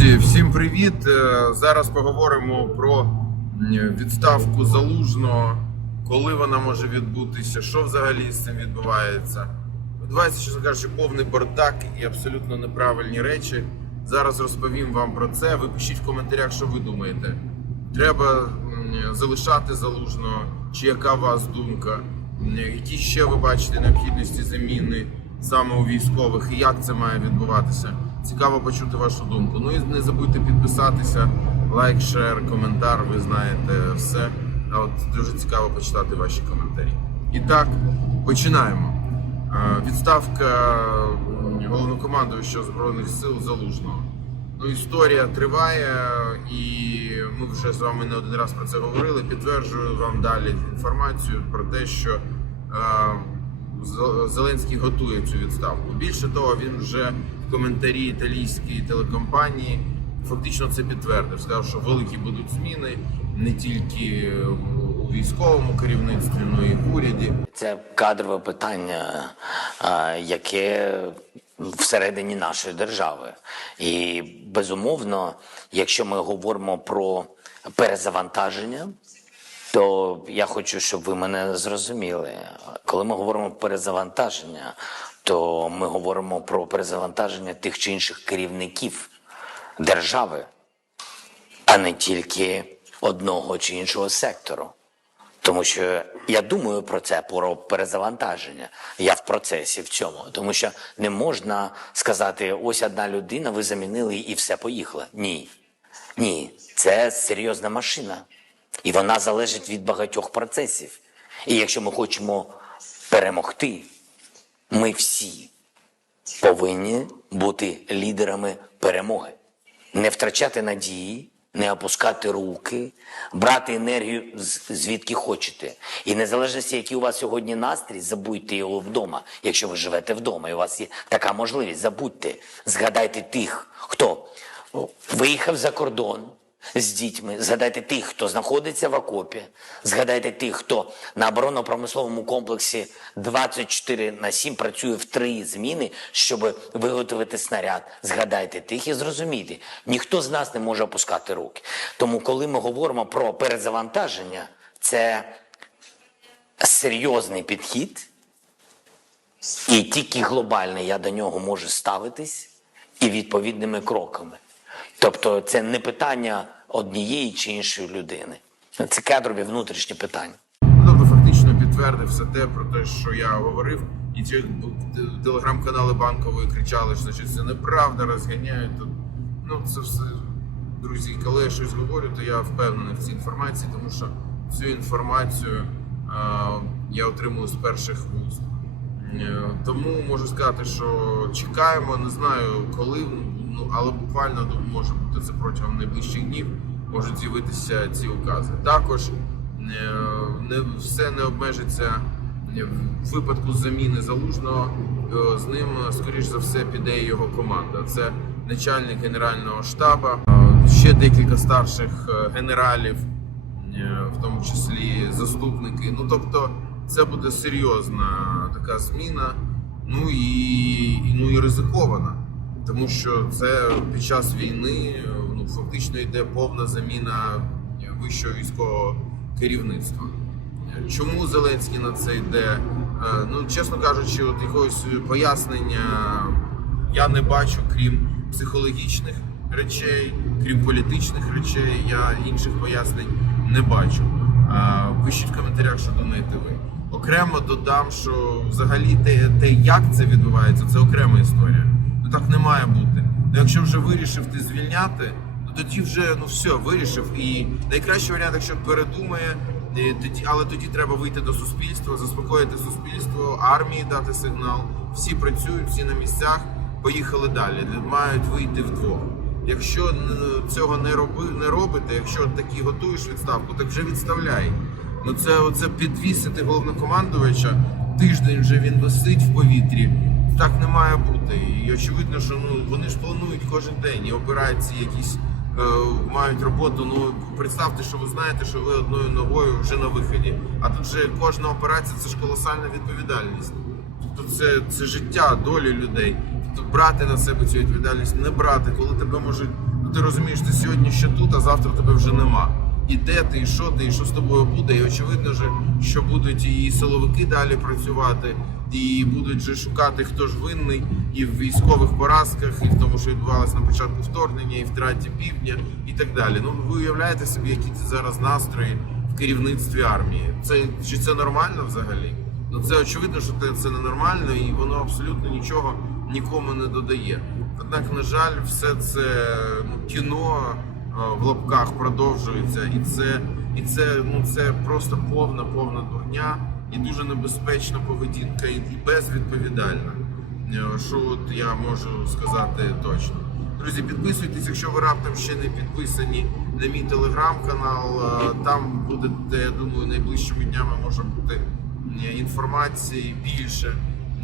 Друзі, всім привіт! Е, Зараз поговоримо про відставку залужного, коли вона може відбутися, що взагалі з цим відбувається. Відбувається, чесно кажучи, повний бардак і абсолютно неправильні речі. Зараз розповім вам про це. Ви пишіть в коментарях, що ви думаєте. Треба залишати залужного, чи яка у вас думка? Які ще ви бачите необхідності заміни саме у військових і як це має відбуватися? Цікаво почути вашу думку. Ну і не забудьте підписатися, лайк, шер, коментар. Ви знаєте все. А от дуже цікаво почитати ваші коментарі. І так, починаємо. Е, Відставка головнокомандуючого збройних сил залужного. Ну, історія триває, і ми вже з вами не один раз про це говорили. Підтверджую вам далі інформацію про те, що е, Зеленський готує цю відставку. Більше того, він вже в коментарі італійської телекомпанії фактично це підтвердив. Сказав, що великі будуть зміни не тільки у військовому керівництві, але й в уряді. Це кадрове питання, яке всередині нашої держави. І безумовно, якщо ми говоримо про перезавантаження, то я хочу, щоб ви мене зрозуміли. Коли ми говоримо перезавантаження, то ми говоримо про перезавантаження тих чи інших керівників держави, а не тільки одного чи іншого сектору. Тому що я думаю про це, про перезавантаження. Я в процесі в цьому. Тому що не можна сказати, ось одна людина, ви замінили і все поїхало. Ні. Ні, це серйозна машина. І вона залежить від багатьох процесів. І якщо ми хочемо перемогти, ми всі повинні бути лідерами перемоги, не втрачати надії, не опускати руки, брати енергію звідки хочете. І незалежно, який у вас сьогодні настрій, забудьте його вдома. Якщо ви живете вдома, і у вас є така можливість, забудьте, згадайте тих, хто виїхав за кордон. З дітьми згадайте тих, хто знаходиться в окопі, згадайте тих, хто на оборонно-промисловому комплексі 24 на 7 працює в три зміни, щоб виготовити снаряд. Згадайте тих і зрозумійте, ніхто з нас не може опускати руки. Тому, коли ми говоримо про перезавантаження, це серйозний підхід, і тільки глобальний я до нього можу ставитись і відповідними кроками. Тобто це не питання однієї чи іншої людини. Це кадрові внутрішні питання. Тобто фактично підтвердив все те про те, що я говорив, і ті телеграм-канали банкової кричали, що значить, це неправда, розганяють. Ну, це все, друзі, коли я щось говорю, то я впевнений в цій інформації, тому що цю інформацію е, я отримую з перших вуст. Е, Тому можу сказати, що чекаємо, не знаю коли, ну але буквально ну, може бути це протягом найближчих днів. Можуть з'явитися ці укази. Також е, не все не обмежиться в випадку заміни залужного. е, З ним, скоріш за все, піде його команда. Це начальник генерального штабу, е, ще декілька старших генералів, в тому числі заступники. Ну тобто, це буде серйозна така зміна, ну і- ну і ризикована, тому що це під час війни ну фактично йде повна заміна вищого військового керівництва. Чому Зеленський на це йде? Е, Ну, чесно кажучи, от якогось пояснення я не бачу, крім психологічних речей, крім політичних речей, я інших пояснень не бачу. Е, Пишіть в коментарях, що думаєте ви. Окремо додам, що взагалі те, те, як це відбувається, це окрема історія. Має бути. Ну, якщо вже вирішив ти звільняти, ну тоді вже ну все вирішив. І найкращий варіант, якщо передумає, е, тоді, але тоді треба вийти до суспільства, заспокоїти суспільство, армії дати сигнал. Всі працюють, всі на місцях, поїхали далі. Мають вийти вдвох. Якщо е, цього не роби, не робите, якщо такі готуєш відставку, так вже відставляй. Ну це оце підвісити головнокомандувача. Тиждень вже він висить в повітрі. Так не має бути. І очевидно, що ну вони ж планують кожен день і операції якісь е, мають роботу. Ну представте, що ви знаєте, що ви одною ногою вже на виході. А тут же кожна операція це ж колосальна відповідальність. Тобто це, це життя, долі людей. Тобто брати на себе цю відповідальність, не брати, коли тебе можуть Ти розумієш, ти сьогодні ще тут, а завтра тебе вже нема. І де ти, і що ти, і що з тобою буде. І очевидно, же, що будуть і силовики далі працювати, і будуть же шукати, хто ж винний, і в військових поразках, і в тому, що відбувалося на початку вторгнення, і втраті півдня, і так далі. Ну ви уявляєте собі, які це зараз настрої в керівництві армії. Це чи це нормально взагалі? Ну це очевидно, що це, ненормально, і воно абсолютно нічого нікому не додає. Однак, на жаль, все це ну, кіно в лапках продовжується, і це, і це, ну, це просто повна, повна дурня і дуже небезпечна поведінка, і, безвідповідальна. Е, Що от я можу сказати точно. Друзі, підписуйтесь, якщо ви раптом ще не підписані на мій телеграм-канал. Е, Там буде, я думаю, найближчими днями може бути е, інформації більше.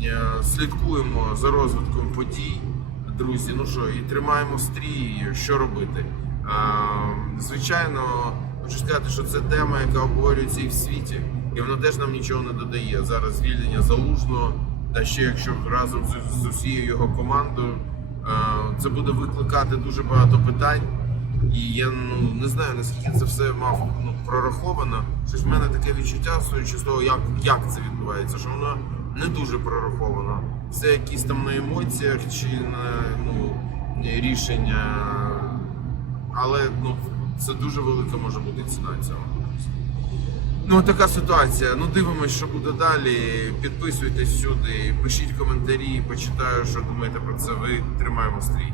Е, Слідкуємо за розвитком подій, друзі. Ну що, і тримаємо стрій, що робити. Е, Звичайно, хочу сказати, що це тема, яка обговорюється і в світі, і вона теж нам нічого не додає. Зараз звільнення залужного, та ще якщо разом з, з усією його командою, е, це буде викликати дуже багато питань. І я ну не знаю наскільки це все мав ну, прораховано. Щось в мене таке відчуття, судячи з того, як, як це відбувається, що воно не дуже прораховано. Це якісь там на емоціях чи на ну, рішення. Але ну, це дуже велика може бути ціна цього. Ну, така ситуація. Ну, дивимось, що буде далі. Підписуйтесь сюди, пишіть коментарі, почитаю, що думаєте про це. Ви тримаємо стрій.